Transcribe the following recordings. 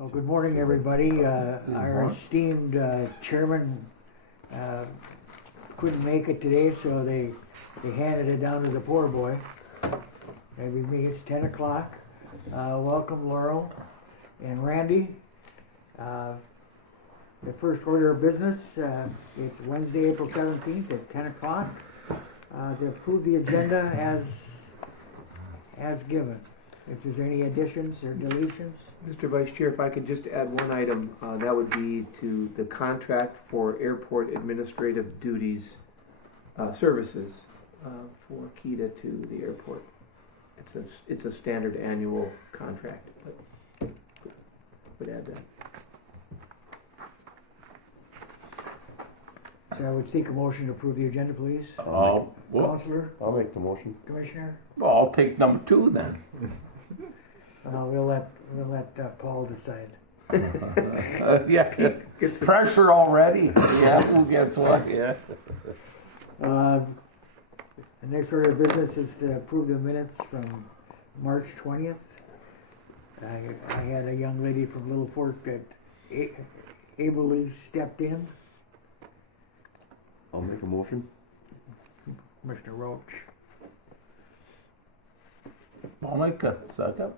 Well, good morning, everybody. Our esteemed chairman couldn't make it today, so they handed it down to the poor boy. Maybe me. It's 10 o'clock. Welcome, Laurel and Randy. The first order of business, it's Wednesday, April 17th at 10 o'clock. To approve the agenda as given. If there's any additions or deletions. Mr. Vice Chair, if I could just add one item, that would be to the contract for airport administrative duties services for Keda to the airport. It's a standard annual contract, but would add that. So I would seek a motion to approve the agenda, please. Counselor? I'll make the motion. Commissioner? Well, I'll take number 2 then. We'll let Paul decide. Yeah, Gets the pressure already. Yeah, who gets what? Yeah. The next order of business is to approve the minutes from March 20th. I had a young lady from Little Fork that ably stepped in, I'll make a motion. Mr. Roach. I'll make a second.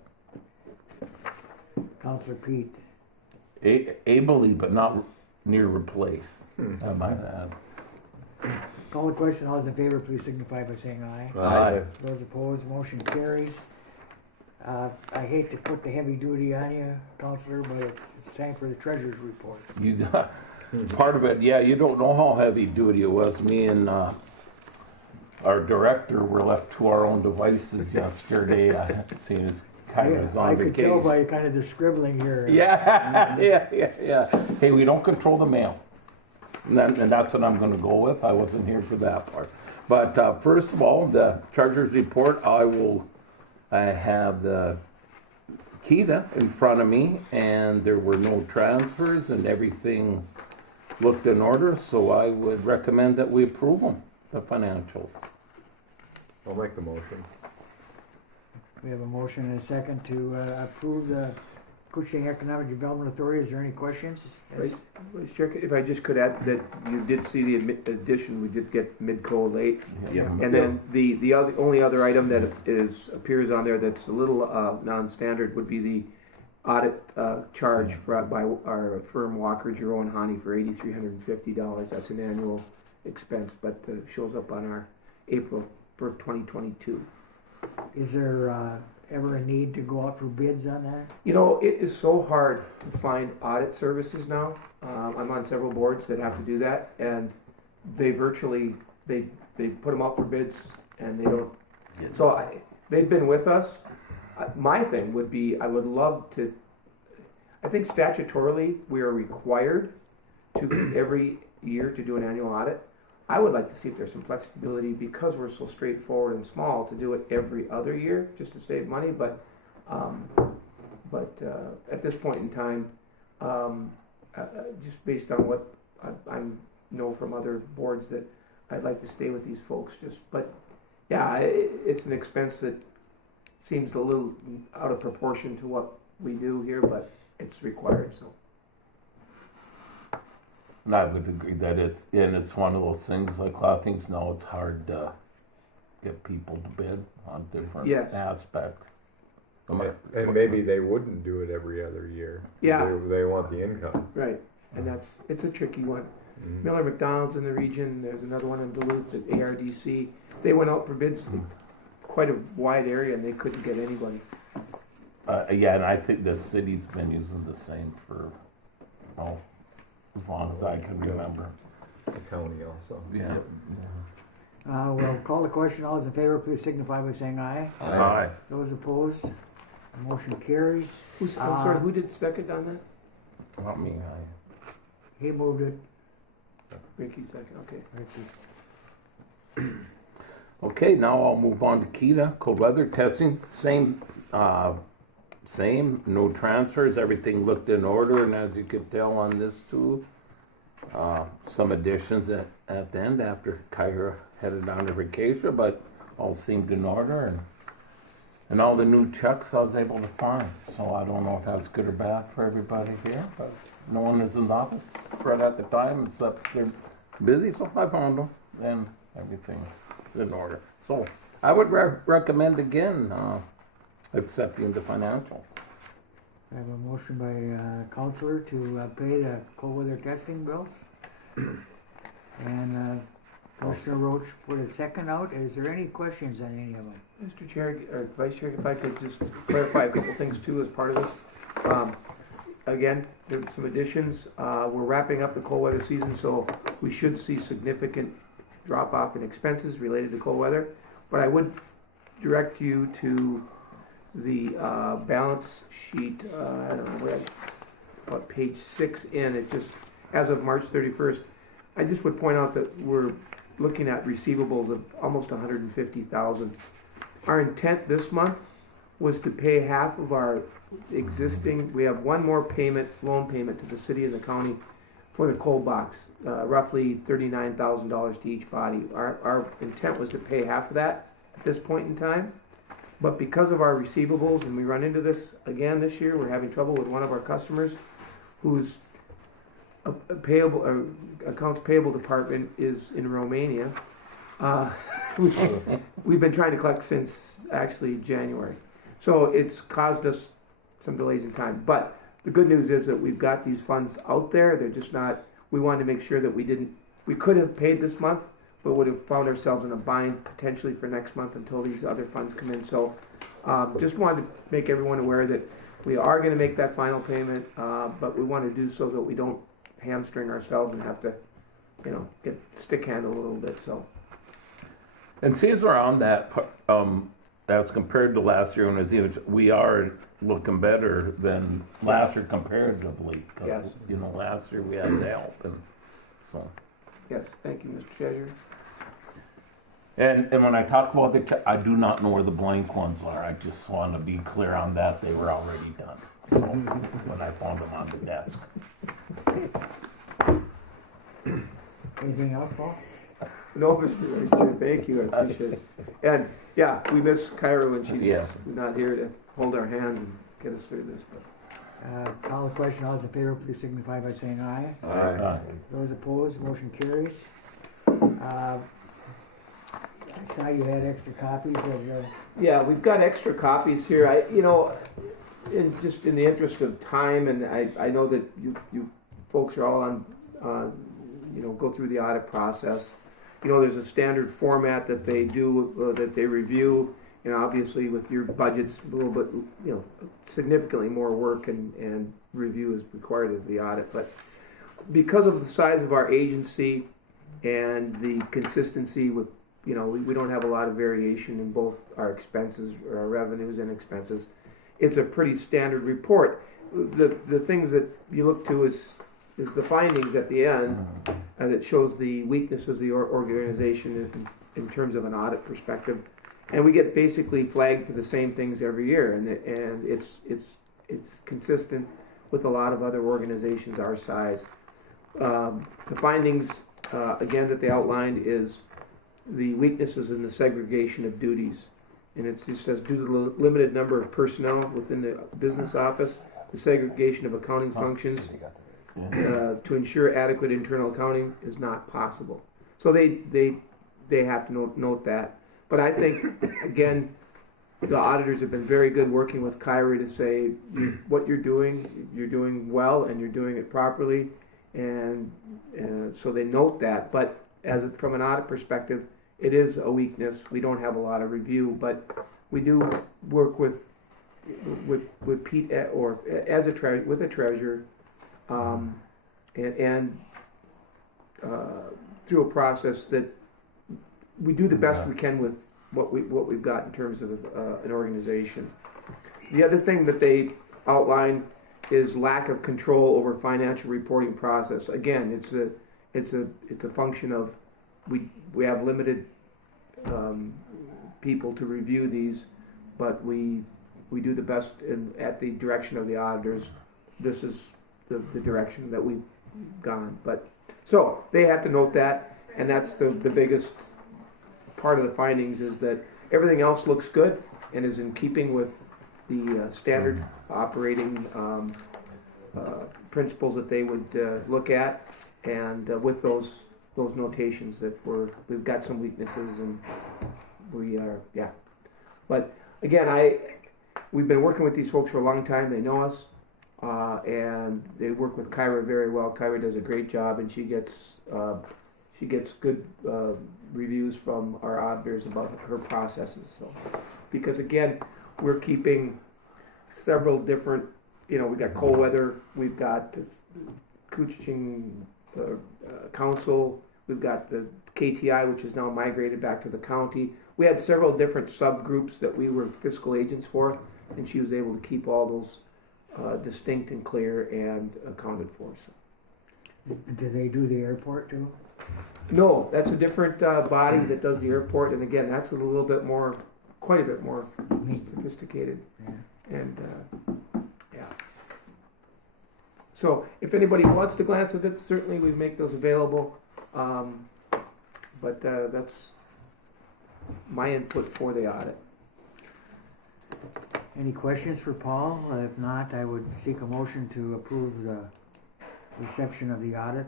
Counselor Pete. Ably, but not near replace. I might add. Call the question. All those in favor, please signify by saying aye. Aye. Those opposed, motion carries. I hate to put the heavy duty on you, Counselor, but it's time for the treasurer's report. You part of it, yeah. You don't know how heavy duty it was. Me and our director were left to our own devices yesterday. I seen his kind of was on I vacation. could tell by kind of the scribbling here. Yeah, yeah. Hey, we don't control the mail. And that's what I'm going to go with. I wasn't here for that part. But first of all, the treasurer's report, I have the Keda in front of me, and there were no transfers, and everything looked in order, so I would recommend that we approve them, the financials. I'll make the motion. We have a motion and a second to approve the Cushing Economic Development Authority. Is there any questions? Yes. Vice Chair, if I just could add that you did see the addition, we did get Midco late. Yeah. And then the only other item that appears on there that's a little non-standard would be the audit charge by our firm Walker, Giroux and Hani for $8,350. That's an annual expense, but shows up on our April for 2022. Is there ever a need to go out for bids on that? You know, it is so hard to find audit services now. I'm on several boards that have to do that, and they virtually they put them up for bids, and they don't. So they've been with us. My thing would be, I would love to. I think statutorily we are required to every year to do an annual audit. I would like to see if there's some flexibility, because we're so straightforward and small, to do it every other year just to save money. But at this point in time, just based on what I know from other boards, that I'd like to stay with these folks. But yeah, it's an expense that seems a little out of proportion to what we do here, but it's required. So. And I would agree that it's one of those things, like a lot of things now, it's hard to get people to bid on different aspects. And maybe they wouldn't do it every other year. Yeah. They want the income. Right, and it's a tricky one. Mm-hmm. Miller McDonald's in the region. There's another one in Duluth at ARDC. They went out for bids in quite a wide area, and they couldn't get anybody. Yeah, and I think the city's been using the same for as long as I can remember. The county also. Yeah. We'll call the question. All those in favor, please signify by saying aye. Aye. Those opposed, motion carries. I'm sorry, who did second on that? Not me. He moved it. Ricky second, okay. Richie. Okay, now I'll move on to Keda. Cold weather testing, same, no transfers. Everything looked in order, and as you could tell on this too, some additions at the end after Kyra headed on to vacation, but all seemed in order, And all the new checks I was able to find. So I don't know if that's good or bad for everybody here, but no one is in the office right at the time, except they're busy, so I found them, and everything is in order. So I would recommend again accepting the financials. I have a motion by Counselor to pay the cold weather testing bills. And Commissioner Roach put a second out. Is there any questions on any of them? Mr. Chair, or Vice Chair, if I could just clarify a couple things too as part of this. Again, there's some additions. We're wrapping up the cold weather season, so we should see significant drop off in expenses related to cold weather. But I would direct you to the balance sheet. I don't know what page 6 in. It just, as of March 31st, I just would point out that we're looking at receivables of almost $150,000. Our intent this month was to pay half of our existing. We have one more loan payment to the city and the county for the cold box, roughly $39,000 to each body. Our intent was to pay half of that at this point in time, but because of our receivables, and we run into this again this year, we're having trouble with one of our customers whose accounts payable department is in Romania. We've been trying to collect since actually January. So it's caused us some delays in time. But the good news is that we've got these funds out there. They're just not, we wanted to make sure that we could have paid this month, but would have found ourselves in a bind potentially for next month until these other funds come in. So just wanted to make everyone aware that we are going to make that final payment, but we want to do so that we don't hamstring ourselves and have to, get stick handled a little bit. So. And since we're on that, as compared to last year when it was huge, we are looking better than last year comparatively. Yes. Last year we had the help, and so. Yes, thank you, Mr. Treasurer. And when I talk about the check, I do not know where the blank ones are. I just want to be clear on that. They were already done. So, when I found them on the desk. Anything else, Paul? No, Mr. Vice Chair, thank you, I appreciate it. And yeah, we miss Kyra when she's not here to hold our hand and get us through this. But Call the question. All those in favor, please signify by saying aye. Aye. Those opposed, motion carries. I saw you had extra copies of your. yeah, we've got extra copies here. In the interest of time, and I know that you folks are all on, go through the audit process. There's a standard format that they do, that they review. Obviously with your budgets, a little bit, significantly more work and review is required of the audit. But because of the size of our agency and the consistency with, we don't have a lot of variation in both our expenses, or our revenues and expenses. It's a pretty standard report. The things that you look to is the findings at the end that shows the weaknesses of the organization in terms of an audit perspective. And we get basically flagged for the same things every year, and it's consistent with a lot of other organizations our size. The findings, again, that they outlined is the weaknesses in the segregation of duties. And it just says, due to the limited number of personnel within the business office, the segregation of accounting functions to ensure adequate internal accounting is not possible. So they have to note that. But I think, again, the auditors have been very good working with Kyrie to say what you're doing well, and you're doing it properly, and so they note that. But from an audit perspective, it is a weakness. We don't have a lot of review, but we do work with Pete or as with a treasurer, and through a process that we do the best we can with what we've got in terms of an organization. The other thing that they outline is lack of control over financial reporting process. Again, it's a function of we have limited people to review these, but we do the best at the direction of the auditors. This is the direction that we've gone. But so they have to note that, and that's the biggest part of the findings is that everything else looks good and is in keeping with the standard operating principles that they would look at, and with those notations that we've got some weaknesses, and we are, yeah. But again, we've been working with these folks for a long time. They know us, and they work with Kyra very well. Kyra does a great job, and she gets good reviews from our auditors about her processes. So, because again, we're keeping several different, we've got cold weather, we've got Kuching Council, we've got the KTI, which is now migrated back to the county. We had several different subgroups that we were fiscal agents for, and she was able to keep all those distinct and clear and accounted for. So. Do they do the airport too? No, that's a different body that does the airport, and again, that's quite a bit more sophisticated. Yeah. And yeah. So if anybody wants to glance at it, certainly we make those available. But that's my input for the audit. Any questions for Paul? If not, I would seek a motion to approve the reception of the audit.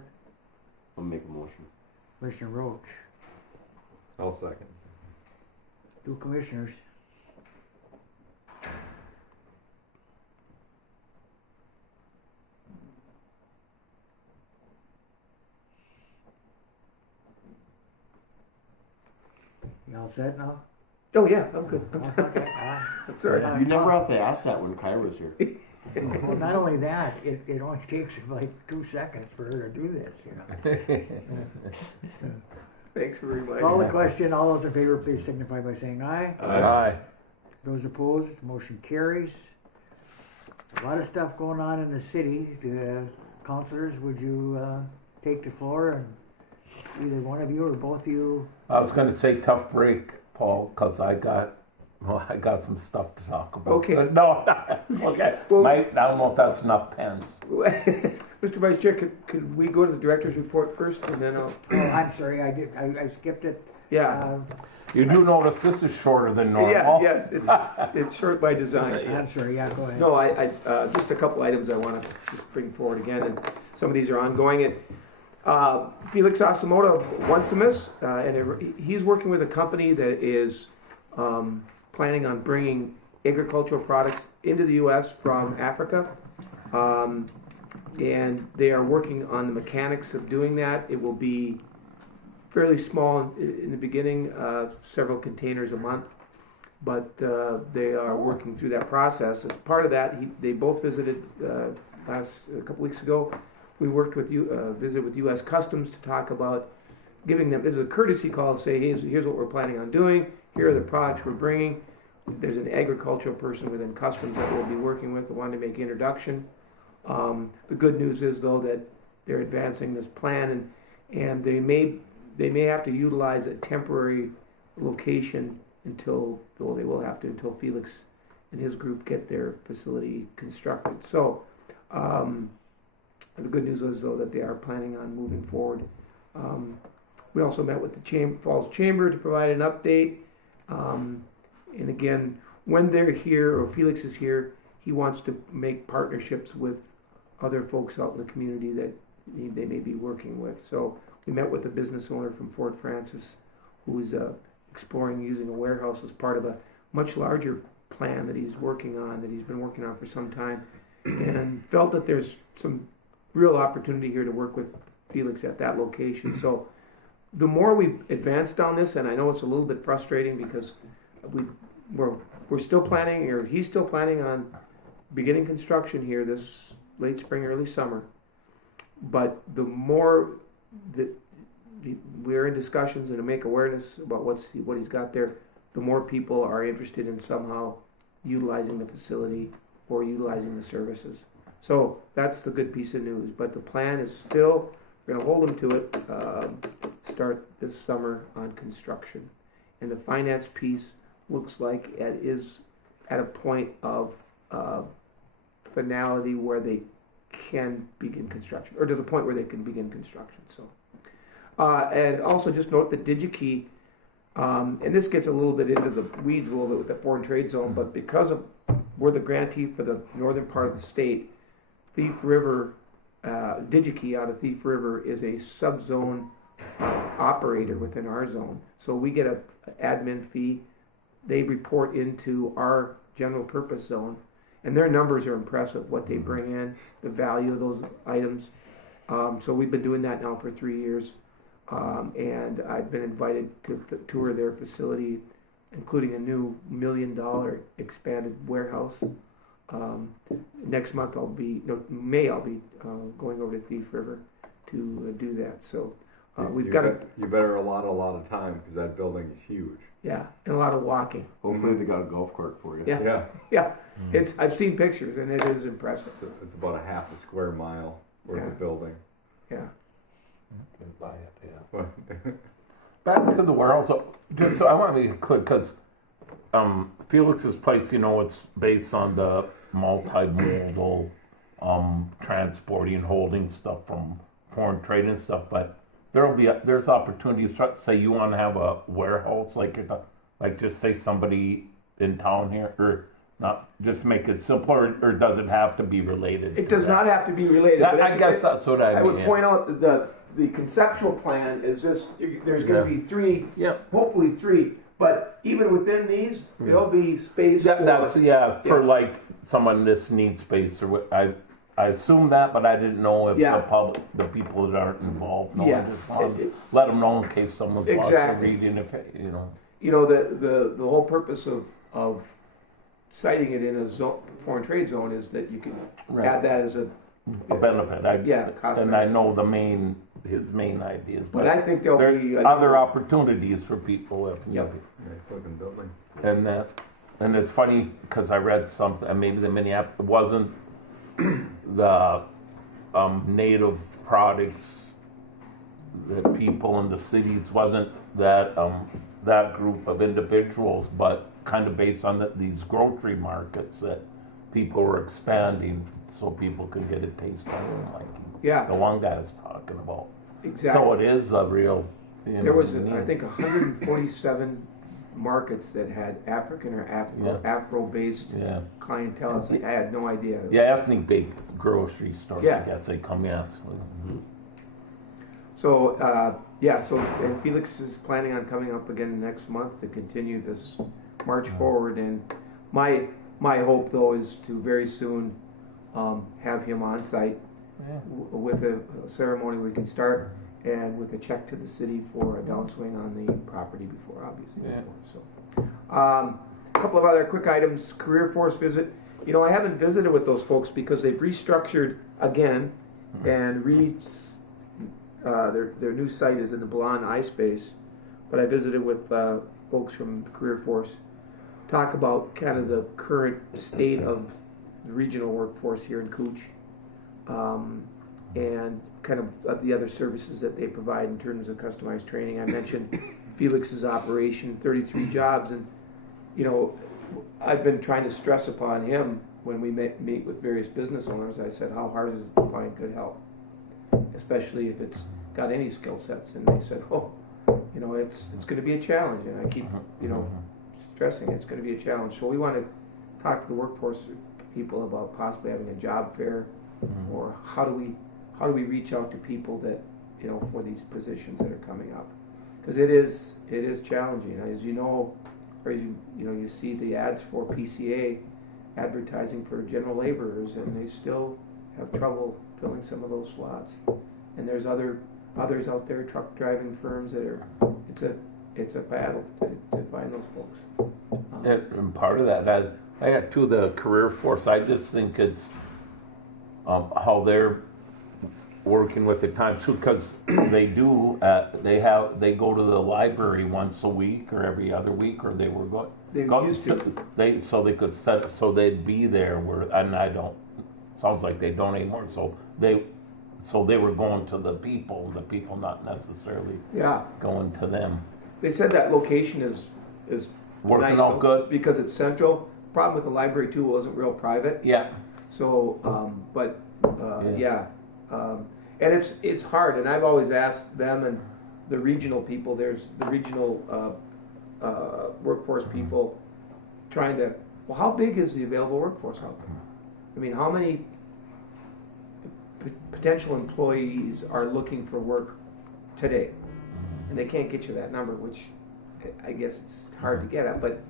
I'll make a motion. Commissioner Roach. I'll second. Two commissioners. You all set now? Oh yeah, I'm good. Okay. That's all right. You never have to ask that when Kyra's here. Well, not only that, it only takes like 2 seconds for her to do this, Thanks for reminding Call the me. question. All those in favor, please signify by saying aye. Aye. Those opposed, motion carries. A lot of stuff going on in the city. Councilors, would you take the floor, and either one of you or both of you? I was going to say tough break, Paul, because I got some stuff to talk about. Okay. No, okay. Well- I don't know if that's enough pens. Mr. Vice Chair, could we go to the director's report first, and then I'll. Oh, I'm sorry, I skipped it. Yeah. You do notice this is shorter than normal. Yeah. Yes. It's short by design. I'm sorry, yeah, go ahead. No, I just a couple items I want to just bring forward again, and some of these are ongoing. Felix Asamoah once amiss, and he's working with a company that is planning on bringing agricultural products into the U.S. from Africa, and they are working on the mechanics of doing that. It will be fairly small in the beginning, several containers a month, but they are working through that process. As part of that, they both visited a couple weeks ago. We worked with visited with U.S. Customs to talk about giving them, this is a courtesy call to say, hey, here's what we're planning on doing, here are the products we're bringing. There's an agricultural person within Customs that we'll be working with that wanted to make introduction. The good news is, though, that they're advancing this plan, and they may have to utilize a temporary location until Felix and his group get their facility constructed. So, the good news is, though, that they are planning on moving forward. We also met with the Falls Chamber to provide an update. And again, when they're here, or Felix is here, he wants to make partnerships with other folks out in the community that they may be working with. So we met with a business owner from Fort Francis who's exploring using a warehouse as part of a much larger plan that he's working on, that he's been working on for some time, and felt that there's some real opportunity here to work with Felix at that location. So the more we advance down this, and I know it's a little bit frustrating because we're still planning, or he's still planning on beginning construction here this late spring, early summer. But the more that we're in discussions and to make awareness about what he's got there, the more people are interested in somehow utilizing the facility or utilizing the services. So that's the good piece of news. But the plan is still, we're going to hold them to it, start this summer on construction. And the finance piece looks like it is at a point of finality where they can begin construction, or to the point where they can begin construction. So, and also just note that DigiKey And this gets a little bit into the weeds a little bit with the foreign trade zone, but because of we're the grantee for the northern part of the state, Thief River, DigiKey out of Thief River is a subzone operator within our zone. So we get a admin fee. They report into our general purpose zone, and their numbers are impressive, what they bring in, the value of those items. So we've been doing that now for 3 years. And I've been invited to tour their facility, including a new $1 million expanded warehouse. Next month May I'll be going over to Thief River to do that. So we've got You better allot a lot of time because that building is huge. and a lot of walking. Hopefully they got a golf cart for you. Yeah. Yeah, I've seen pictures and it is impressive. it's about a half a square mile worth of building. Yeah. Back to the warehouse. Just so I want to be clear, because Felix's place, it's based on the multimodal transporting and holding stuff from foreign trade and stuff. But there's opportunities. Say you want to have a warehouse, like just say somebody in town here, or not, just make it simpler, or does it have to be related? It does not have to be related. But I guess that's what I mean. I would point out that the conceptual plan is this: there's going to be three, hopefully three. But even within these, there'll be space. For like someone this needs space, or what I assume that, but I didn't know if the people that aren't involved. I just wanted to let them know in case someone's watching, reading. The whole purpose of citing it in a foreign trade zone is that you can add that as a benefit. Cost and benefit. I know his main ideas, but I think there'll be other opportunities for people if needed. Nice looking building. And it's funny because I read something, and maybe the Minneapolis wasn't the native products, the people in the cities wasn't that that group of individuals, but kind of based on these grocery markets that people were expanding so people could get a taste of them, like the one guy was talking about. Exactly. So it is a real. There was, I think, 147 markets that had African or Afro-based clientele. It's like I had no idea. Ethnic-based grocery stores. I guess they come in. So and Felix is planning on coming up again next month to continue this march forward. And my hope, though, is to very soon have him on site with a ceremony we can start, and with a check to the city for a downswing on the property before, obviously. So, a couple of other quick items. Career Force visit. I haven't visited with those folks because they've restructured again, and their new site is in the Balon iSpace. But I visited with folks from Career Force, talk about kind of the current state of the regional workforce here in Cooch, and kind of the other services that they provide in terms of customized training. I mentioned Felix's operation, 33 jobs, and I've been trying to stress upon him when we meet with various business owners. I said, how hard is it to find good help, especially if it's got any skill sets? And they said, it's going to be a challenge, and I keep stressing it's going to be a challenge. So we want to talk to the workforce people about possibly having a job fair, or how do we reach out to people that for these positions that are coming up, because it is challenging, as you see the ads for PCA advertising for general laborers, and they still have trouble filling some of those slots. And there's others out there, truck driving firms that are it's a battle to find those folks. And part of that, I got to the Career Force. I just think it's how they're working with the times too, because they do. They go to the library once a week or every other week, or they were going. They used to. They could set so they'd be there. And I don't. Sounds like they don't anymore. So they were going to the people not necessarily going to them. They said that location is working nice out good because it's central. Problem with the library too, it wasn't real private. Yeah. So, and it's hard. And I've always asked them and the regional people. There's the regional workforce people trying to, well, how big is the available workforce out there? I mean, how many potential employees are looking for work today? And they can't get you that number, which I guess it's hard to get at, but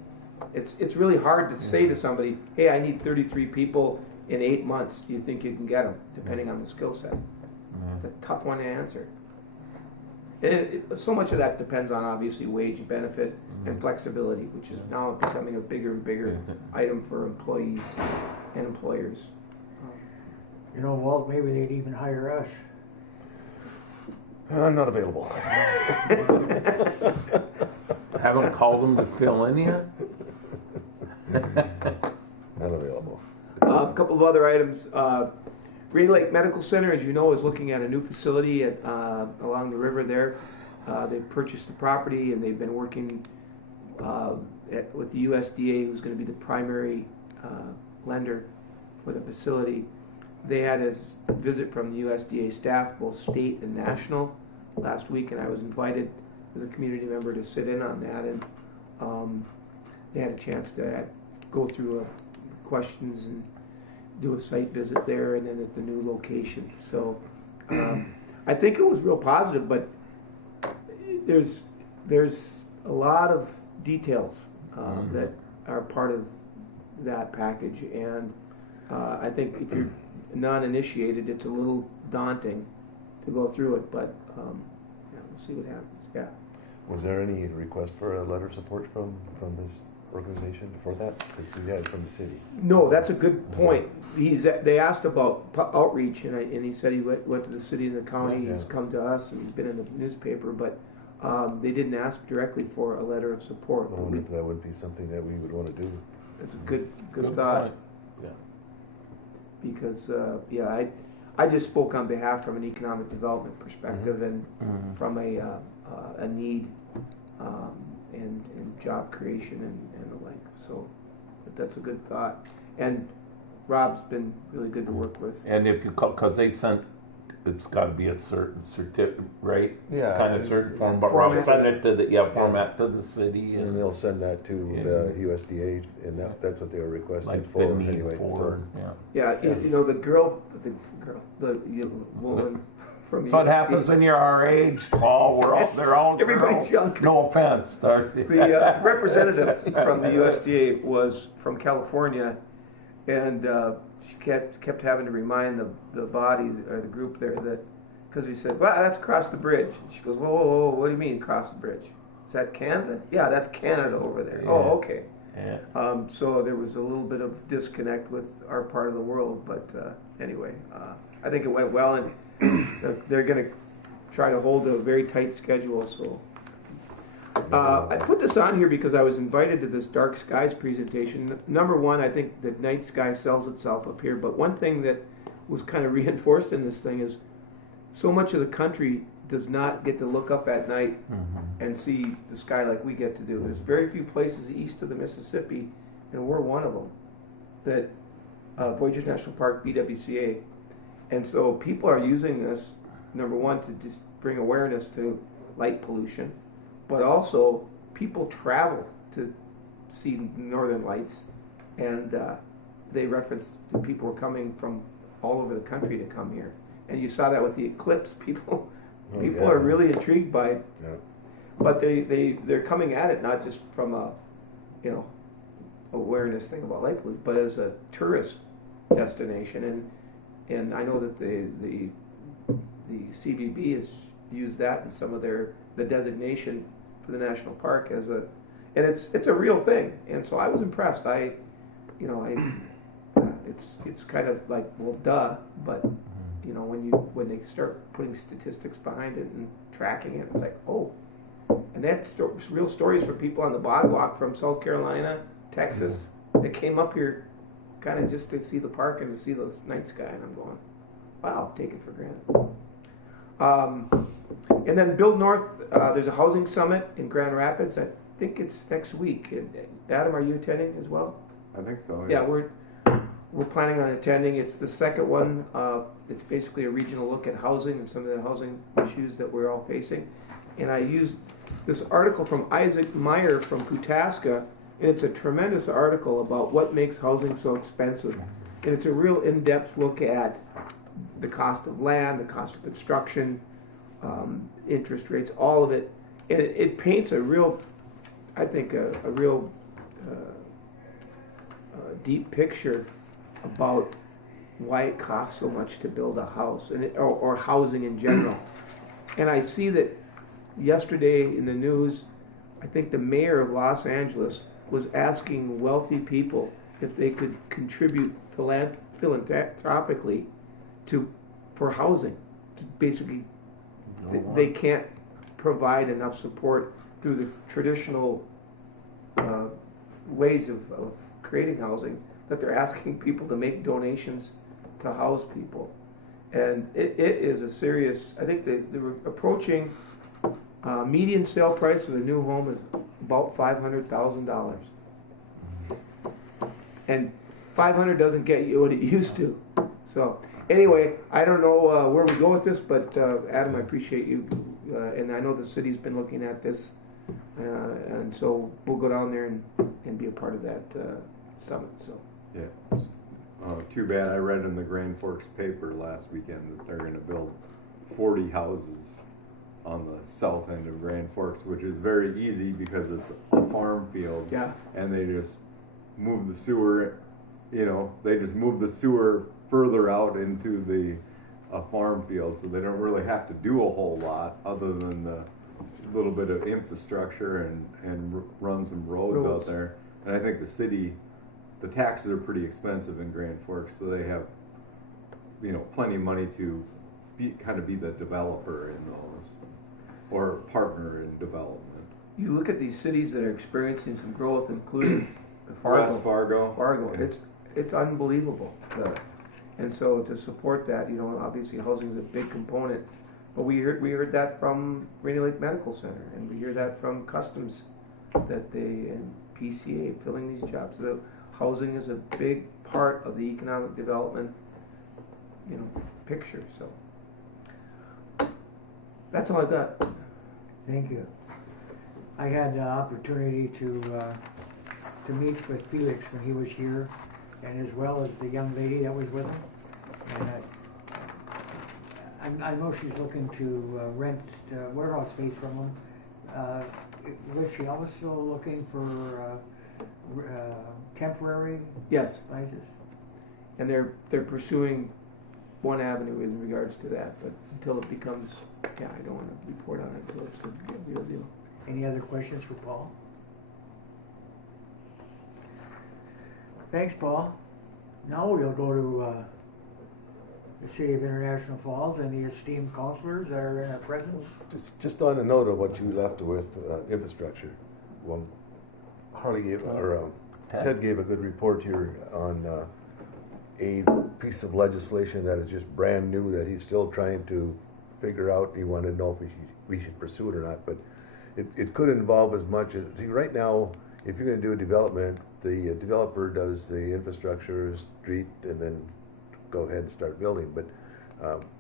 it's really hard to say to somebody, hey, I need 33 people in 8 months. Do you think you can get them, depending on the skill set? It's a tough one to answer. And so much of that depends on, obviously, wage, benefit, and flexibility, which is now becoming a bigger and bigger item for employees and employers. You know, Walt, maybe they'd even hire us. I'm not available. Haven't called them to fill in yet? Not available. A couple of other items. Green Lake Medical Center, as you know, is looking at a new facility along the river there. They've purchased the property and they've been working with the USDA, who's going to be the primary lender for the facility. They had a visit from the USDA staff, both state and national, last week, and I was invited as a community member to sit in on that. And they had a chance to go through questions and do a site visit there, and then at the new location. So I think it was real positive, but there's a lot of details that are part of that package, and I think if you're non-initiated, it's a little daunting to go through it, but yeah, we'll see what happens. Yeah. Was there any request for a letter of support from this organization for that? Because we had it from the city. No, that's a good point. They asked about outreach, and he said he went to the city and the county. Yeah. He's come to us, and he's been in the newspaper, but they didn't ask directly for a letter of support. I wonder if that would be something that we would want to do. That's a good thought. Point. Yeah. Because I just spoke on behalf from an economic development perspective and from a need and job creation and the like. So that's a good thought. And Rob's been really good to work with. And if you call, because they sent, it's got to be a certain certificate, right? Yeah. Kind of certain form, but Rob sent it to the format to the city And and they'll send that to the USDA, and that's what they were requesting like for the need anyway. for. Yeah, you know, the woman from That's what happens when you're our age, Paul. They're all Everybody's girls. young. No offense. The representative from the USDA was from California, and she kept having to remind the body or the group there that, because he said, well, that's across the bridge. And she goes, whoa, what do you mean across the bridge? Is that Canada? Yeah, that's Canada over there. Yeah. Oh, okay. Yeah. So there was a little bit of disconnect with our part of the world, but anyway, I think it went well, and they're going to try to hold a very tight schedule. So I put this on here because I was invited to this Dark Skies presentation. Number one, I think that night sky sells itself up here, but one thing that was kind of reinforced in this thing is so much of the country does not get to look up at night and see the sky like we get to do. There's very few places east of the Mississippi, and we're one of them, that Voyageurs National Park, BWCA. And so people are using this, number one, to just bring awareness to light pollution, but also people travel to see northern lights, and they referenced that people were coming from all over the country to come here. And you saw that with the eclipse. People are really intrigued by it, but they're coming at it not just from a awareness thing about light pollution, but as a tourist destination. And I know that the CVB has used that in some of the designation for the national park and it's a real thing. And so I was impressed. It's kind of like, well, duh, but when they start putting statistics behind it and tracking it, it's like, oh. And that's real stories from people on the boardwalk from South Carolina, Texas, that came up here kind of just to see the park and to see the night sky, and I'm going, wow, take it for granted. And then Build North, there's a housing summit in Grand Rapids. I think it's next week. Adam, are you attending as well? I think so. Yeah, we're planning on attending. It's the second one. It's basically a regional look at housing and some of the housing issues that we're all facing. and I used this article from Isaac Meyer from Kutaska, and it's a tremendous article about what makes housing so expensive. And it's a real in-depth look at the cost of land, the cost of construction, interest rates, all of it. And it paints a real, I think, a real deep picture about why it costs so much to build a house or housing in general. And I see that yesterday in the news, I think the mayor of Los Angeles was asking wealthy people if they could contribute philanthropically for housing. Basically, they can't provide enough support through the traditional ways of creating housing, that they're asking people to make donations to house people. And it is a serious, I think they were approaching median sale price of a new home is about $500,000. And 500 doesn't get you what it used to. So anyway, I don't know where we go with this, but Adam, I appreciate you. And I know the city's been looking at this. And so we'll go down there and be a part of that summit. So Yeah. Too bad. I read in the Grand Forks paper last weekend that they're going to build 40 houses on the south end of Grand Forks, which is very easy because it's a farm field. Yeah. And they just move the sewer, they just move the sewer further out into a farm field, so they don't really have to do a whole lot other than the little bit of infrastructure and run some roads out there. And I think the taxes are pretty expensive in Grand Forks, so they have, plenty of money to be the developer in those, or partner in development. you look at these cities that are experiencing some growth, including Fargo. West Fargo. Yeah. It's unbelievable. And so to support that, obviously housing is a big component. But we heard that from Rainy Lake Medical Center, and we hear that from Customs, and PCA filling these jobs. So housing is a big part of the economic development, picture. So that's all I got. Thank you. I had the opportunity to meet with Felix when he was here, and as well as the young lady that was with him. And I know she's looking to rent warehouse space from him. Was she also looking for temporary Yes, places? and they're pursuing one avenue in regards to that, but until it becomes, I don't want to report on it until it's a real deal. Any other questions for Paul? Thanks, Paul. Now we'll go to the City of International Falls and the esteemed counselors that are in our presence. Just on the note of what you left with, infrastructure. Well, Ted gave a good report here on a piece of legislation that is just brand new that he's still trying to figure out. He wanted to know if we should pursue it or not, but it could involve as much as, right now, if you're going to do a development, the developer does the infrastructure, street, and then go ahead and start building. But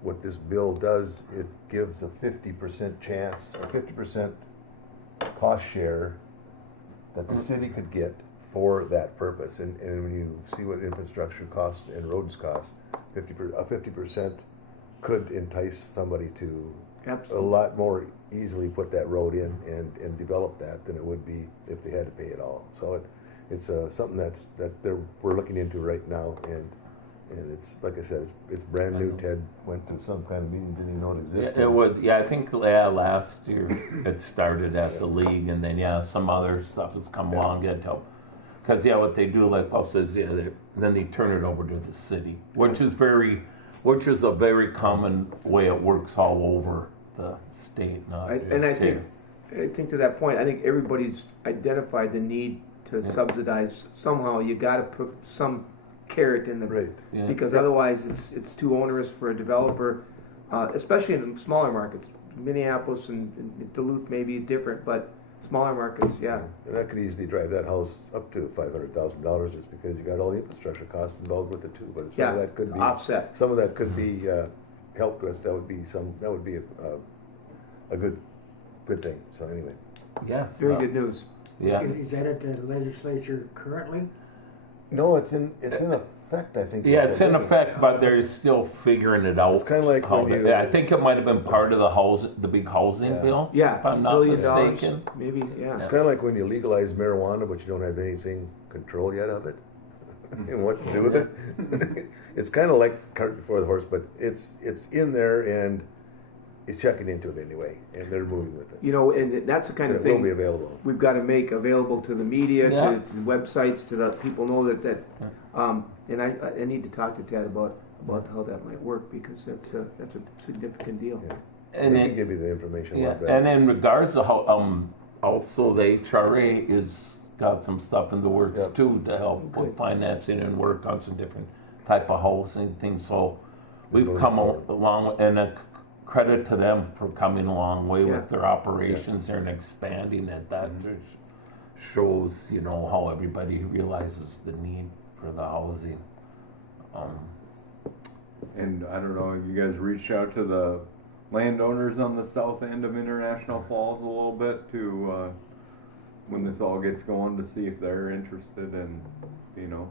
what this bill does, it gives a 50% chance, a 50% cost share that the city could get for that purpose. And when you see what infrastructure costs and roads cost, 50% could entice somebody to Absolutely. a lot more easily put that road in and develop that than it would be if they had to pay it all. So it's something we're looking into right now, and it's, like I said, it's brand new. Ted went to some kind of meeting, didn't even know it existed. It would, I think last year it started at the league, and then some other stuff has come along. Because what they do, like Paul says, then they turn it over to the city, which is a very common way it works all over the state. I think to that point, I think everybody's identified the need to subsidize somehow. You got to put some carrot in the Right. because otherwise it's too onerous for a developer, especially in smaller markets. Minneapolis and Duluth may be different, but smaller markets, And that could easily drive that house up to $500,000 just because you got all the infrastructure costs involved with it too. But some of that could be offset. Some of that could be helped with. That would be a good good thing, so anyway. Yes. Very good news. Yeah. Is that at the legislature currently? No, it's in effect, I think. Yeah, it's in effect, but they're still figuring it out. It's kinda like how when to- you- I think it might have been part of the big housing Yeah. bill. Yeah, If I'm not $1 mistaken. maybe, yeah. It's kinda like when you legalize marijuana, but you don't have anything control yet of it, and what to do with it. It's kinda like cart before the horse, but it's in there and it's checking into it anyway, and they're moving with it. You know, and that's the kind And of it will be thing available. we've got to make available to the media, Yeah. to websites, to let people know that and I need to talk to Ted about how that might work, because that's a significant deal. Yeah. And They then, can give you the information a yeah, lot better. and in regards to how, also the HRA is got some stuff in the works Yep. too to help Good. with financing and work on some different type of housing things. So we've Going come forward. along, and a credit to them for coming a long way Yeah. with their operations there and expanding it. That just shows, you know, how everybody realizes the need for the housing. And I don't know, have you guys reached out to the landowners on the south end of International Falls a little bit to, when this all gets going, to see if they're interested in, you know?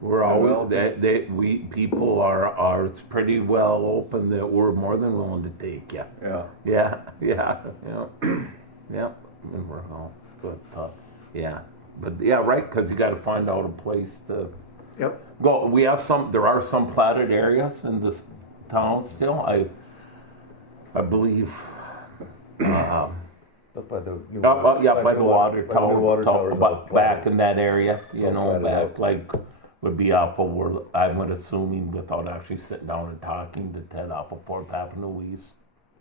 We're Yeah, always well- we people are it's pretty well open that we're more than willing to take you. Yeah. Yeah, yeah, yeah. And we're all, but yeah, but yeah, right, because you got to find out a place to Yep. go. We have there are some platted areas in this town still. I believe. Up by the new By the water by the new tower, water towers but up back in that area, you all know, platted back out. like would be off of where I'm assuming without actually sitting down and talking to Ted off of Port Papanouise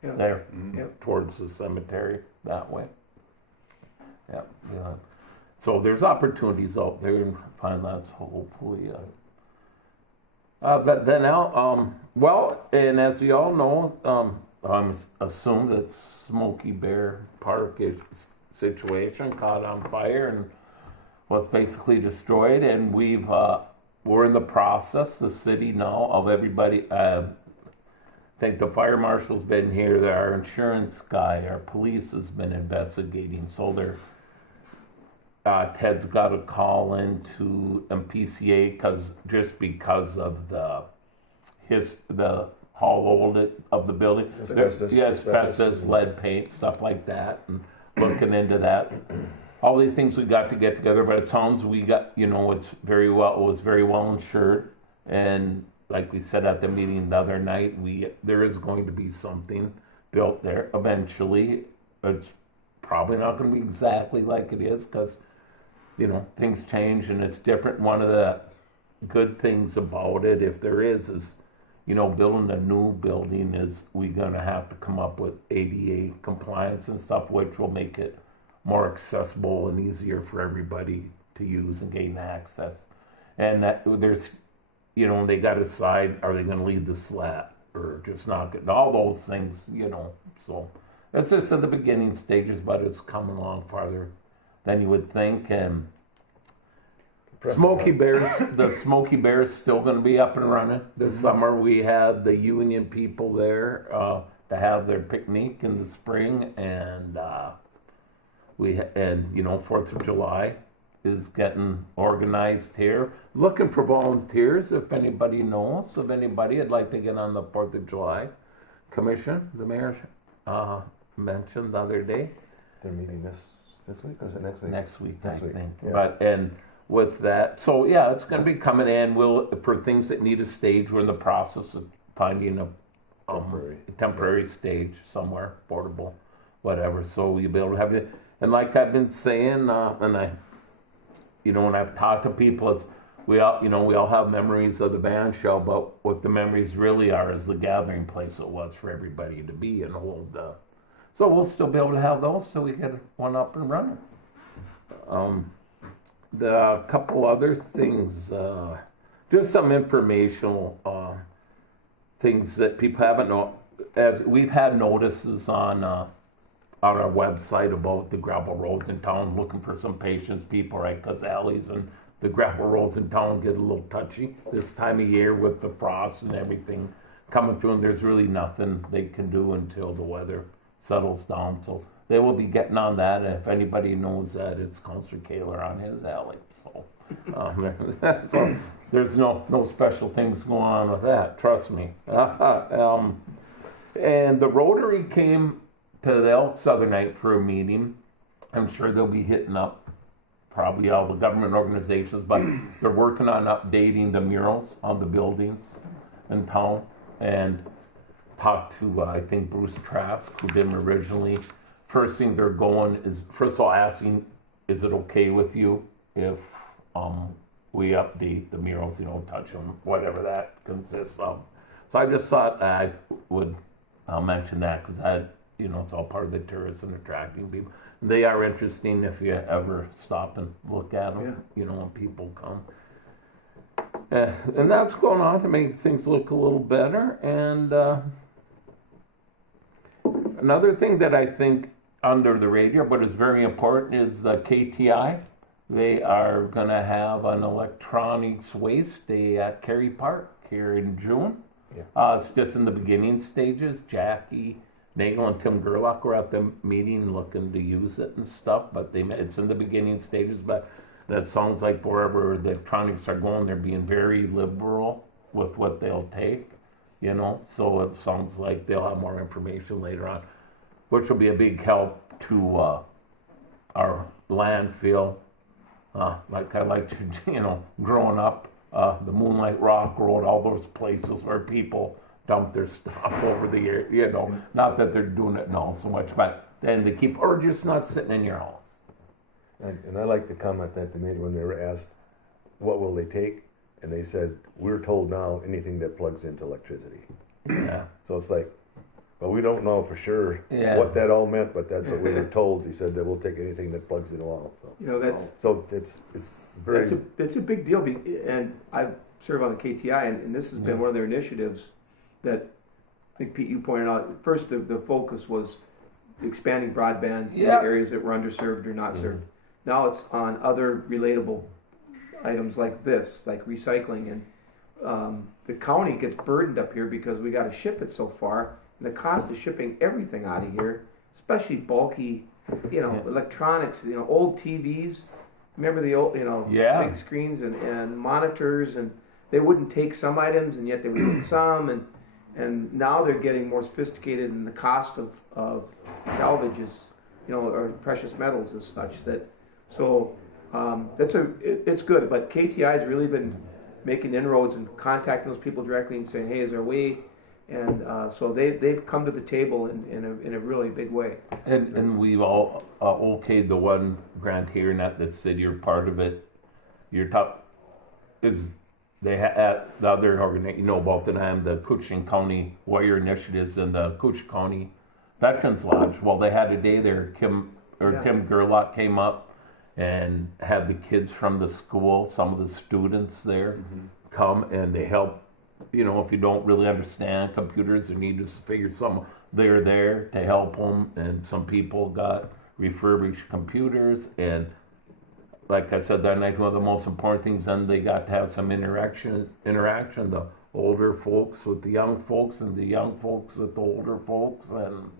Yeah. there Yep. towards the cemetery that way. Yeah, yeah. So there's opportunities out there, and find that hopefully. But then now, well, and as we all know, I'm assumed that Smoky Bear Park situation caught on fire and was basically destroyed, and we're in the process, the city now, of everybody. I think the fire marshal's been here, our insurance guy, our police has been investigating, so they're. Ted's got a call into MPCA because of the hollow of the building. Asbestos. Asbestos, lead paint, stuff like that, and looking into that. All these things we got to get together, but it sounds we got, you know, it was very well insured, and like we said at the meeting the other night, there is going to be something built there eventually. It's probably not going to be exactly like it is because, you know, things change and it's different. One of the good things about it, if there is, you know, building a new building is we're going to have to come up with ADA compliance and stuff, which will make it more accessible and easier for everybody to use and gain access. And that there's, you know, they got to decide, are they going to leave the slat or just knock it? All those things, you know. So it's just in the beginning stages, but it's coming along farther than you would think. And the Smoky Bear's still going to be up and running this summer. We had the union people there to have their picnic in the spring, and you know, 4th of July is getting organized here. Looking for volunteers if anybody knows of anybody would like to get on the 4th of July commission. The mayor mentioned the other day. They're meeting this week or is it next week? Next week, I Next week, think. yeah. But and with that, so yeah, it's going to be coming in. For things that need a stage, we're in the process of finding a temporary stage somewhere, portable, whatever. So you'll be able to have it. And like I've been saying, and I, you know, when I've talked to people, it's we all have memories of the band shell, but what the memories really are is the gathering place it was for everybody to be and hold. So we'll still be able to have those, so we get one up and running. The couple other things, just some informational things that people haven't known. As we've had notices on our website about the gravel roads in town, looking for some patience, people, right? Because alleys and the gravel roads in town get a little touchy this time of year with the frost and everything coming through, and there's really nothing they can do until the weather settles down. So they will be getting on that. And if anybody knows that, it's Councilor Kaler on his alley. So, so there's no special things going on with that. Trust me. And the Rotary came to the Elks the other night for a meeting. I'm sure they'll be hitting up probably all the government organizations, but they're working on updating the murals on the buildings in town. And talked to, I think, Bruce Trask, who did them originally. First thing they're going is, first of all, asking, is it okay with you if we update the murals, touch them, whatever that consists of. So I just thought I would mention that because it's all part of the tourism attracting people. They are interesting if you ever stop and look at them, when people come. And that's going on to make things look a little better. And another thing that I think under the radar, but is very important, is the KTI. They are going to have an electronics waste day at Cary Park here in June. Yeah. It's just in the beginning stages. Jackie Nagel and Tim Gerlach were at the meeting looking to use it and stuff, but it's in the beginning stages. But that sounds like wherever the electronics are going, they're being very liberal with what they'll take, So it sounds like they'll have more information later on, which will be a big help to our landfill. Like I liked to, growing up, the Moonlight Rock Road, all those places where people dump their stuff over the year, not that they're doing it now so much, but then they keep, or just not sitting in your house. And I like the comment that they made when they were asked, what will they take? And they said, we're told now anything that plugs into electricity. Yeah. So it's like, well, we don't know for sure what that all meant, but that's what we were told. He said that we'll take anything that plugs into all. So, it's very... It's a big deal, and I serve on the KTI, and this has been one of their initiatives that I think, Pete, you pointed out. First, the focus was expanding broadband in areas that were underserved or not served. Now it's on other relatable items like this, like recycling. And the county gets burdened up here because we got to ship it so far. And the cost of shipping everything out of here, especially bulky, electronics, old TVs. Remember the old, big screens and monitors, and they wouldn't take some items, and yet they would take some. And now they're getting more sophisticated, and the cost of salvage is, or precious metals is such that. So it's good, but KTI has really been making inroads and contacting those people directly and saying, hey, is there a way? And so they've come to the table in a really big way. And we've all okayed the one grant here, and at the city, you're part of it. Your top is they at the other organization, about the Coochie County Warrior Initiatives and the Coochie County Veterans Lodge. Well, they had a day there. Tim Gerlach came up and had the kids from the school, some of the students there, come, and they help. If you don't really understand computers or need to figure something, they're there to help them. And some people got refurbished computers. And like I said that night, one of the most important things, then they got to have some interaction, the older folks with the young folks and the young folks with the older folks. And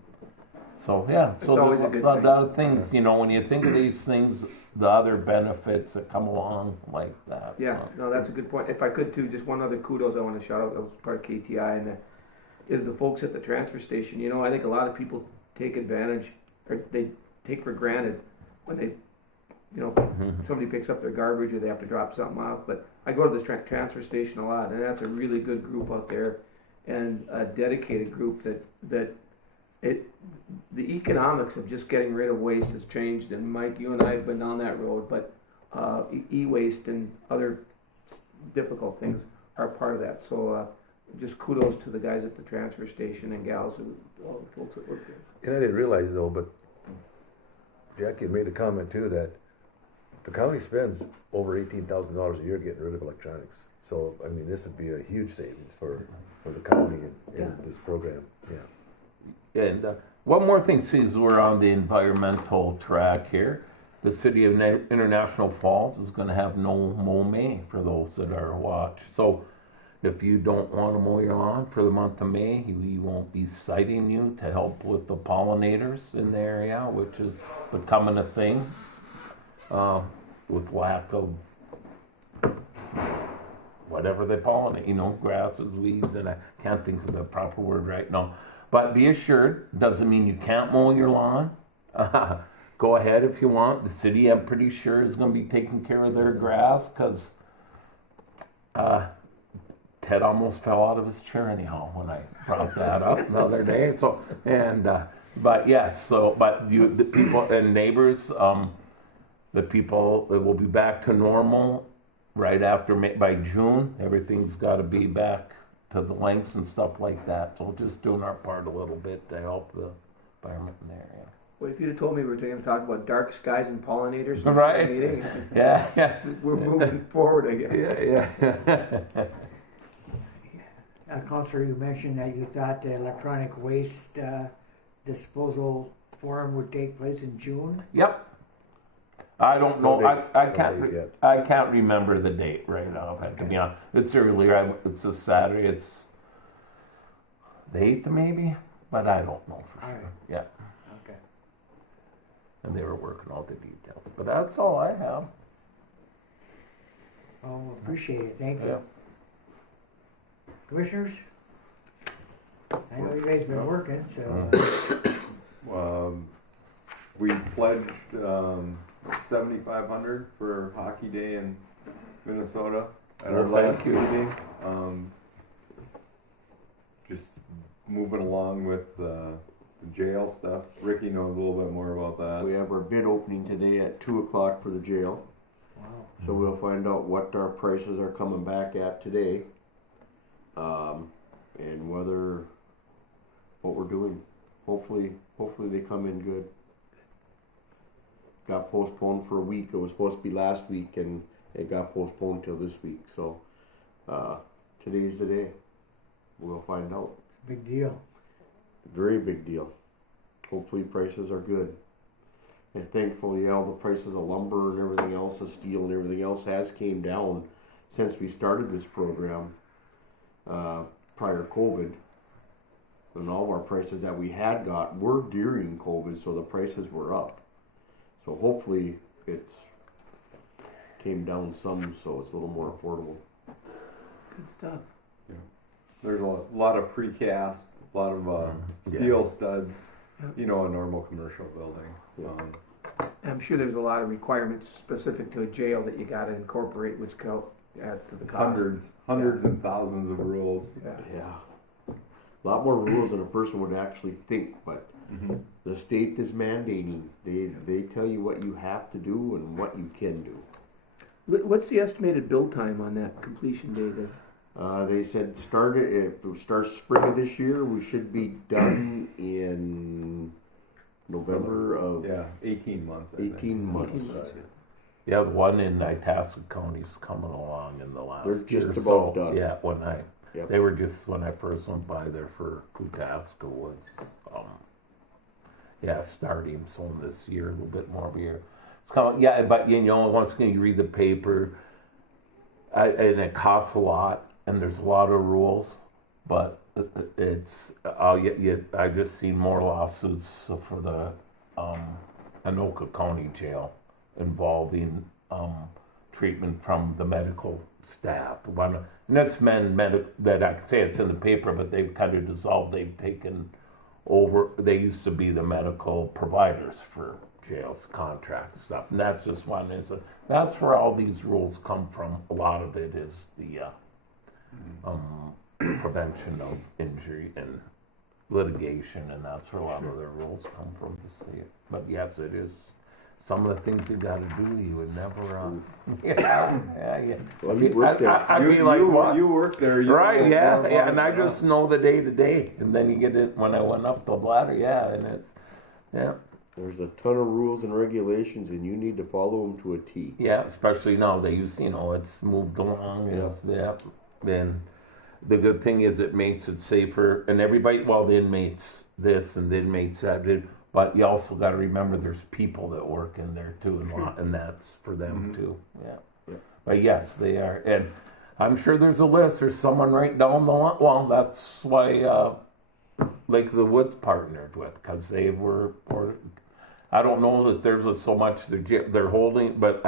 so, it's always a good thing. A lot of things, when you think of these things, the other benefits that come along like that. Yeah, no, that's a good point. If I could too, just one other kudos I want to shout out that was part of KTI, and is the folks at the transfer station. I think a lot of people take advantage, or they take for granted when they, somebody picks up their garbage or they have to drop something off. But I go to this transfer station a lot, and that's a really good group out there, and a dedicated group that the economics of just getting rid of waste has changed, and Mike, you and I have been down that road, but e-waste and other difficult things are part of that. So just kudos to the guys at the transfer station and gals, all the folks that work there. And I didn't realize though, but Jackie had made a comment too that the county spends over $18,000 a year getting rid of electronics. So this would be a huge savings for the county and this program. Yeah. And one more thing, since we're on the environmental track here, the city of International Falls is going to have no MoMA for those that are watched. So, if you don't want to mow your lawn for the month of May, we won't be citing you to help with the pollinators in the area, which is becoming a thing with lack of whatever they pollinate, grasses, weeds, and I can't think of the proper word right now. But be assured, doesn't mean you can't mow your lawn. Go ahead if you want. The city, I'm pretty sure, is going to be taking care of their grass because Ted almost fell out of his chair anyhow when I brought that up the other day. So but yes, but the people and neighbors, the people, it will be back to normal right after by June. Everything's got to be back to the lengths and stuff like that. So just doing our part a little bit to help the environment in the area. Well, if you'd have told me we were going to talk about dark skies and pollinators in Right. the meeting, Yeah. we're moving forward, I guess. Yeah. Counselor, you mentioned that you thought the electronic waste disposal forum would take place in June. Yep. I don't know. No date. I No can't. date yet. I can't remember the date right now. To be honest, it's earlier. It's a Saturday. It's the 8th, maybe, but I don't know for All sure. right. Yeah, Okay. and they were working all the details. But that's all I have. Oh, appreciate it. Thank you. Yeah. Commissioners? I know you guys have been working, so. We pledged $7,500 for Hockey Day in Minnesota at our Well, last thank you. meeting. Just moving along with the jail stuff. Ricky knows a little bit more about that. We have our bid opening today at 2 o'clock for the jail. Wow. So we'll find out what our prices are coming back at today. And what we're doing. Hopefully they come in good. Got postponed for a week. It was supposed to be last week and it got postponed till this week. So, today's the day. We'll find out. Big deal. Very big deal. Hopefully prices are good. And thankfully all the prices of lumber and everything else, the steel and everything else has came down since we started this program prior to COVID. And all of our prices that we had got were during COVID, so the prices were up. So hopefully it's came down some, so it's a little more affordable. Good stuff. There's a lot of precast, a lot of steel studs, a normal commercial building. I'm sure there's a lot of requirements specific to a jail that you got to incorporate, which adds to the cost. Hundreds and thousands of rules. Yeah. A lot more rules than a person would actually think, but the state is mandating. They tell you what you have to do and what you can do. What's the estimated build time on that completion date? They said if it starts spring of this year, we should be done in November of 18 months. I 18 think. months. 18 months. Yeah, the one in Itasca County's coming along in the last They're year. just about so, done. Yeah, Yep. they were just when I first went by there for Itasca was starting so this year a little bit more of a year. It's coming, but once again you read the paper, and it costs a lot, and there's a lot of rules, but it's I just seen more lawsuits for the Anoka County Jail involving treatment from the medical staff. And that's that I can say it's in the paper, but they've kind of dissolved. They've taken over. They used to be the medical providers for jails, contract stuff, and that's just one. That's where all these rules come from. A lot of it is the prevention of injury and litigation, and that's where a lot of their rules come from. To see it, but yes, it is. Some of the things you got to do, you would never. Yeah. Well, you worked there. I'd be like, what? You work there, Right, know more about and it. I just know the day to day, and then you get it when I went up the ladder, and it's, There's a ton of rules and regulations, and you need to follow them to a T. especially now they use, it's moved along, Then the good thing is it makes it safer, and everybody, the inmates this and the inmates that, but you also got to remember there's people that work in there too, and that's for them too. Yeah. But yes, they are, and I'm sure there's a list. There's someone right down the line. Well, that's why Lake of the Woods partnered with, because they were. Or, I don't know that there's so much they're holding, but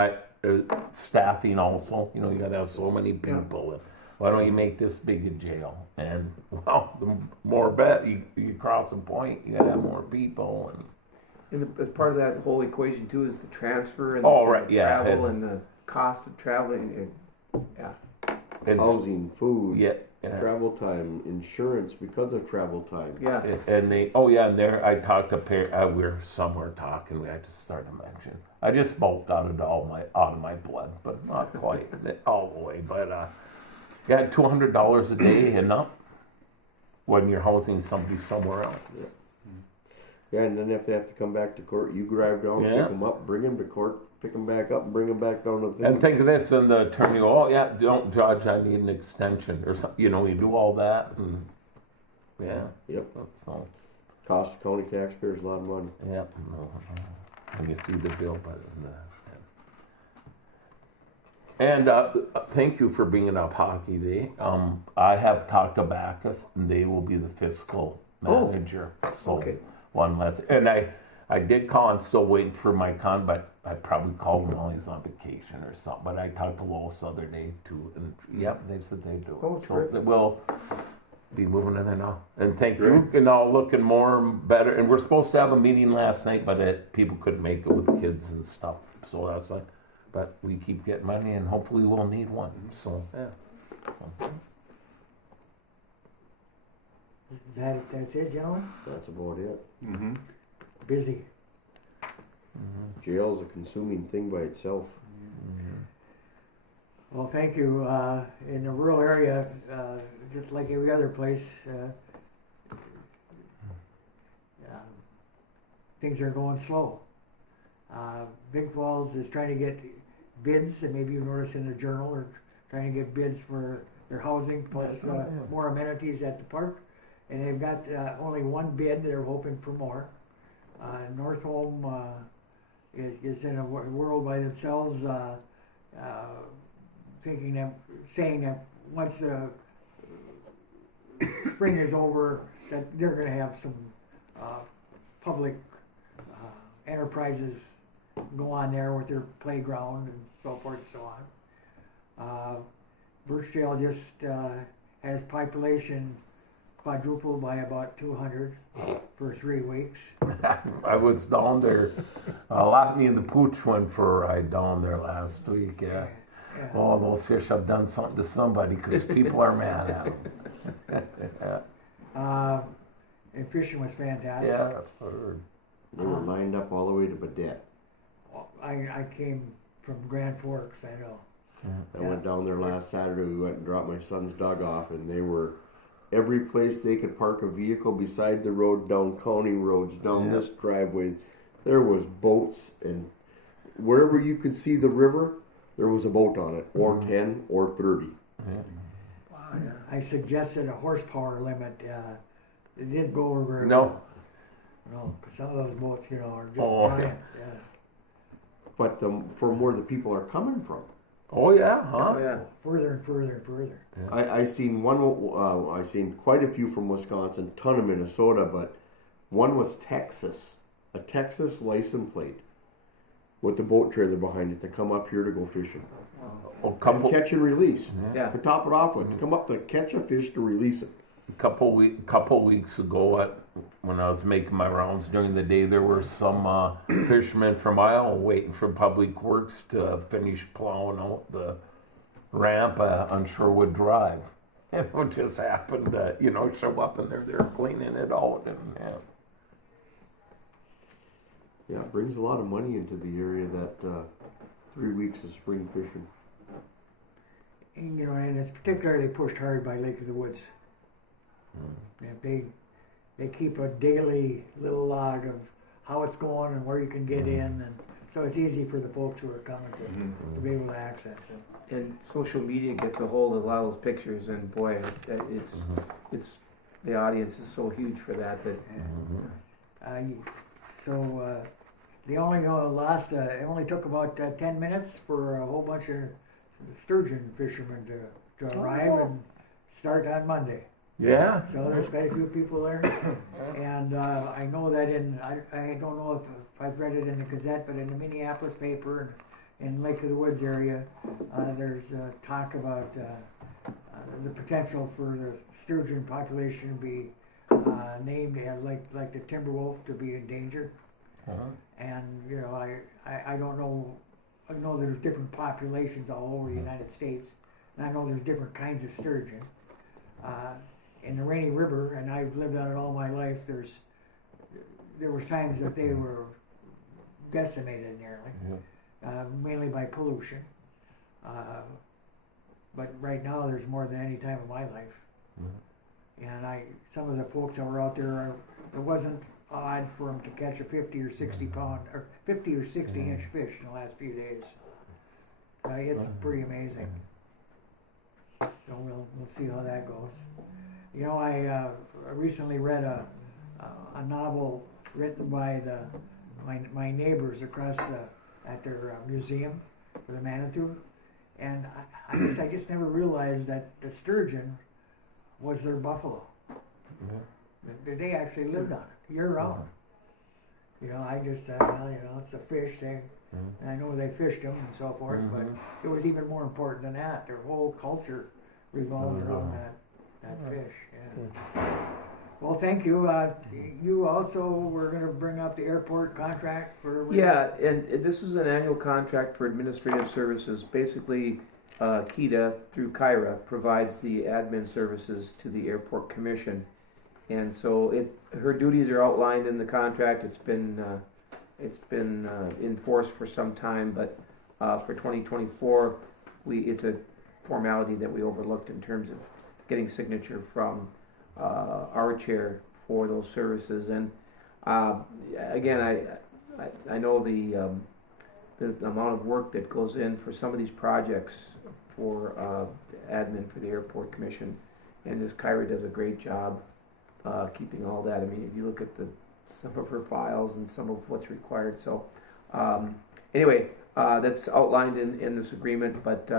staffing also. You know, you got to have so many people. And why don't you make this big a jail? And well, the more you cross a point, you got to have more people. And as part of that whole equation too is the transfer and right, the yeah, travel and the cost of traveling. Yeah. And Housing, food, yeah. travel time, insurance because of travel time. Yeah. And they, and there, I talked to we're somewhere talking. We had to start a mention. I just bulked out of my blood, but not quite all the way. But yeah, $200 a day enough when you're housing somebody somewhere else. Yeah, and then if they have to come back to court, you drive down, Yeah. pick them up, bring them to court, pick them back up, and bring them back down to the thing. And think of this, and the attorney go, "Oh yeah, don't judge. I need an extension or something." You know, you do all that, and yeah. Yep. So Cost the county taxpayers a lot of money. yeah, when you see the bill, but and thank you for bringing up Hockey Day. I have talked to Bacchus, and they will be the fiscal manager. So okay. one less, and I did call. I'm still waiting for my but I probably called him while he's on vacation or something. But I talked to Lois the other day too, and yep, they said they do. Oh, so terrific. we'll be moving in there now. And thank you. And all looking more and better. And we're supposed to have a meeting last night, but people couldn't make it with kids and stuff. So that's like, but we keep getting money, and hopefully we'll need one. So yeah. That's it, gentlemen? That's about it. Mm-hmm. Busy. Jail's a consuming thing by itself. Well, thank you. In the rural area, just like every other place, things are going slow. Big Falls is trying to get bids, and maybe you noticed in the journal, they're trying to get bids for their housing plus more amenities at the park. And they've got only one bid. They're hoping for more. North Home is in a world by themselves, saying that once the spring is over, that they're going to have some public enterprises go on there with their playground and so forth and so on. Birchdale just has population quadrupled by about 200 for 3 weeks. I was down there. Locked me and the pooch went for a ride down there last week. Yeah. Oh, those fish have done something to somebody because people are mad at them. And fishing was fantastic. Yeah, that's what I heard. They were lined up all the way to Badet. I came from Grand Forks, I know. I went down there last Saturday. We went and dropped my son's dog off, and they were every place they could park a vehicle beside the road, down county roads, down this driveway. There was boats, and wherever you could see the river, there was a boat on it, or 10 or 30. I suggested a horsepower limit. It didn't go over very No. well. No, because some of those boats, are just giant. Yeah. But from where the people are coming from. Oh yeah, huh? Oh yeah. Further and further and further. I seen one. I seen quite a few from Wisconsin, ton of Minnesota, but one was Texas, a Texas license plate with the boat trailer behind it to come up here to go fishing, and catch and release. Yeah. To top it off with, to come up to catch a fish to release it. couple weeks ago, when I was making my rounds during the day, there were some fishermen from Iowa waiting for Public Works to finish plowing out the ramp on Sherwood Drive. And it just happened to, show up and they're cleaning it out. And Yeah, it brings a lot of money into the area, that 3 weeks of spring fishing. And, and it's particularly pushed hard by Lake of the Woods. And they keep a daily little log of how it's going and where you can get in, and so it's easy for the folks who are coming to be able to access it. And social media gets a hold of a lot of those pictures, and boy, it's the audience is so huge for that. They only lost. It only took about 10 minutes for a whole bunch of sturgeon fishermen to to arrive and start on Monday. Yeah. So there's quite a few people there, and I know that I don't know if I've read it in the Gazette, but in the Minneapolis paper and in Lake of the Woods area, there's talk about the potential for the sturgeon population to be named like the timber wolf to be in danger. And you know, I don't know. I know there's different populations all over the United States, and I know there's different kinds of sturgeon. In the Rainy River, and I've lived on it all my life, there was times that they were decimated nearly, mainly by pollution. But right now there's more than any time of my life. And some of the folks that were out there, it wasn't odd for them to catch a 50 or 60 pound, or 50 or 60 inch fish in the last few days. It's pretty amazing. So we'll see how that goes. You know, I recently read a novel written by my neighbors across at their museum for the Manitou, and I just never realized that the sturgeon was their buffalo. They actually lived on it year round. You know, I just well, you know, it's a fish thing, and I know they fished them and so forth, but it was even more important than that. Their whole culture revolved around that fish. Yeah. Well, thank you. You also were going to bring up the airport contract for. Yeah, and this is an annual contract for administrative services. Basically, Keda through Kyra provides the admin services to the airport commission, and so her duties are outlined in the contract. It's been in force for some time, but for 2024, it's a formality that we overlooked in terms of getting signature from our chair for those services. And again, I know the amount of work that goes in for some of these projects for admin for the airport commission, and this Kyra does a great job keeping all that. I mean, if you look at some of her files and some of what's required. So anyway, that's outlined in this agreement, but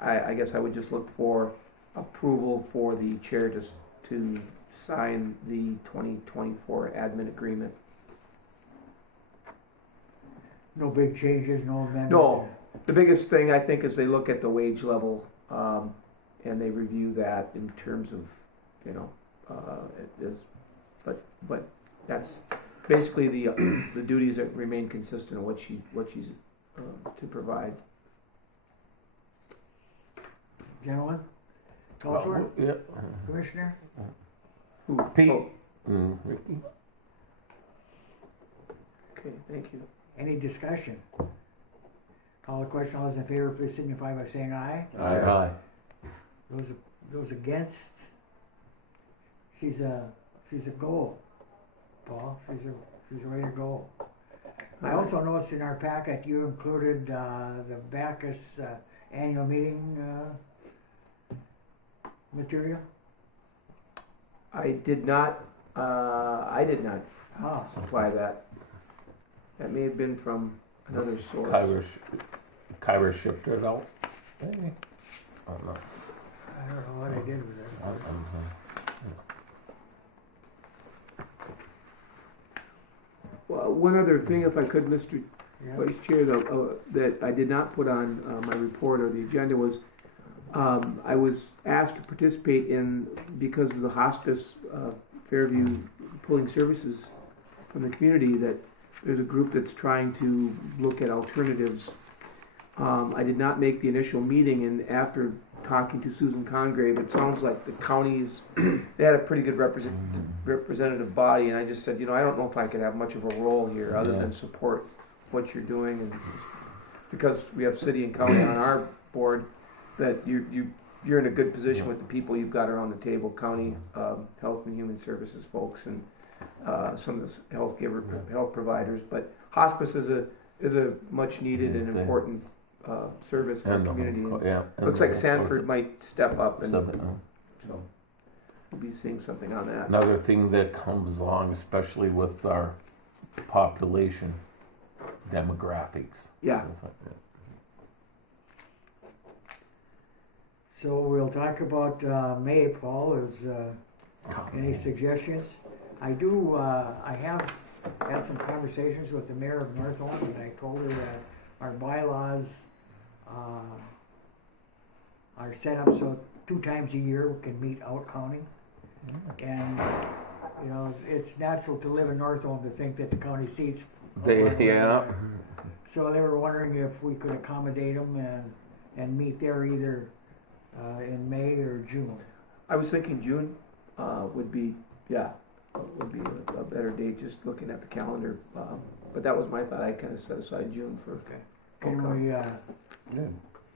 I guess I would just look for approval for the chair to sign the 2024 admin agreement. No big changes, no amendments. No, the biggest thing I think is they look at the wage level and they review that in terms of, you know, but that's basically the duties that remain consistent of what she's to provide. Gentlemen, Counselor, Yeah. Commissioner. Pete. Oh, okay, thank you. Any discussion? Call the question. All those in favor, please signify by saying aye. Aye. Those against. She's a goal, Paul. She's ready to go. I also noticed in our packet you included the Bacchus annual meeting material. I did not supply that. That may have been from another source. Kyra shipped it out. Maybe. I don't know. I don't know what I did with it. Well, one other thing, if I could, Mr. Yeah. Vice Chair, that I did not put on my report or the agenda was I was asked to participate in, because of the hospice Fairview pulling services from the community, that there's a group that's trying to look at alternatives. I did not make the initial meeting, and after talking to Susan Congrave, it sounds like the counties, they had a pretty good representative body, and I just said, you know, I don't know if I could have much of a role here other than support what you're doing, and because we have city and county on our board, that you're in a good position with the people you've got around the table, county health and human services folks, and some of the health providers. But hospice is a much needed and important service in the community. Looks like Sanford might step up, and so we'll be seeing something on that. Another thing that comes along, especially with our population demographics. Yeah. So we'll talk about May, Paul. Is any suggestions? I have had some conversations with the mayor of North Holmes, and I told her that our bylaws are set up so 2 times a year we can meet out county. And, you know, it's natural to live in North Holmes to think that the county seats. Yeah. So they were wondering if we could accommodate them and meet there either in May or June. I was thinking June would be a better date, just looking at the calendar. But that was my thought. I kind of set aside June for. Can we,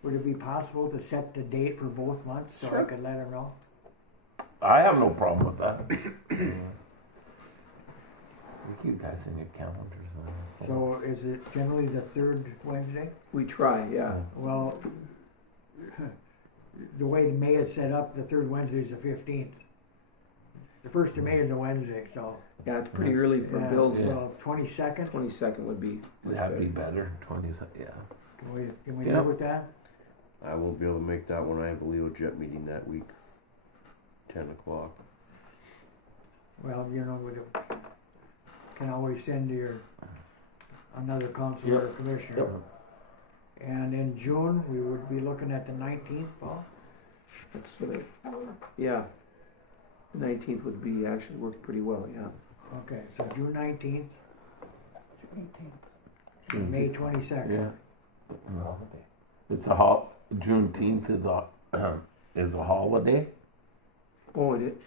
would it be possible to set the date for both months so I could let her know? I have no problem with that. You guys in your calendars. So is it generally the 3rd Wednesday? We try, yeah. Well, the way May is set up, the 3rd Wednesday is the 15th. The 1st of May is a Wednesday, so. Yeah, it's pretty early for bills. So 22nd, 22nd would be. much That'd be better. better. 20, yeah. can we Yeah. live with that? I won't be able to make that one. I have a Leojet meeting that week, 10 o'clock. Well, you know, can always send another councilor or commissioner. Yep. And in June, we would be looking at the 19th, Paul? That's what yeah. The 19th would be actually worked pretty well, yeah. Okay, so June 19th, May 22nd. Yeah. It's Juneteenth is a holiday. Oh, it is?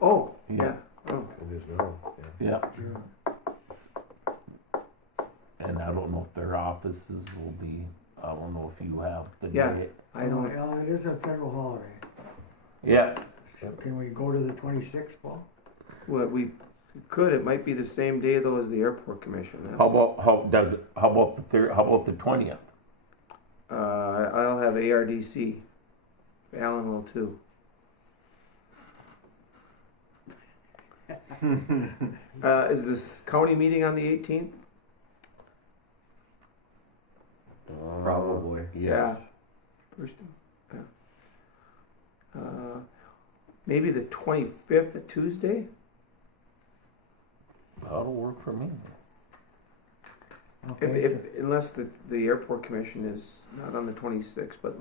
Oh, Yeah. yeah. Oh. It is now, yeah. Yeah. June. And I don't know if their offices will be. I don't know if you have the Yeah. day. I know. Well, it is a federal holiday. Yeah. Can we go to the 26th, Paul? Well, we could. It might be the same day though as the airport commission. That's, How about the third? How about the 20th? I'll have ARDC. Alan will too. Is this county meeting on the 18th? Probably. Yeah. First. Yeah. Maybe the 25th, a Tuesday. That'll work for me. Okay, Unless the airport commission is not on the 26th, but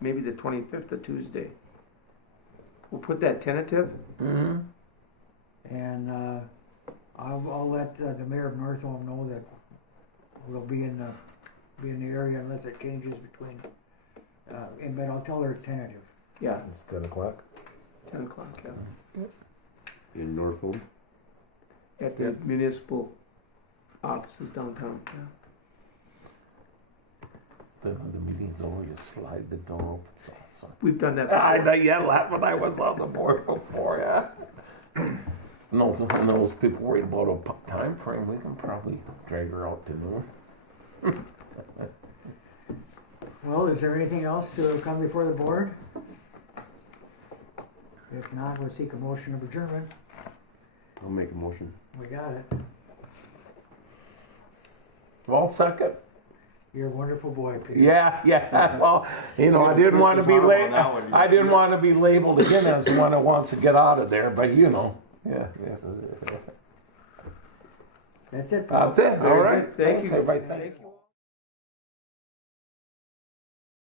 maybe the 25th, a Tuesday. We'll put that tentative. Mm-hmm. and I'll let the mayor of North Holm know that we'll be in the area unless it changes between. But I'll tell her it's tentative. Yeah, It's 10 o'clock. 10 o'clock. Yeah. In Norfolk. At the municipal offices downtown. Yeah. Then when the meeting's over, you slide the door open. It's awesome. We've done that. I Before. know that when I was on the board before, yeah. And those people worried about a time frame, we can probably drag her out to noon. Well, is there anything else to come before the board? If not, we'll seek a motion of adjournment. I'll make a motion. We got it. Well, second. You're a wonderful boy, Peter. Yeah. Well, you know, I Yeah, didn't want to twist be his arm late. on that one, you I didn't see want to be labeled again as the one that wants to get out of there, but you know. Yeah. That's it, Paul. That's it. All Very right. good. Thank you. Everybody, Thank you.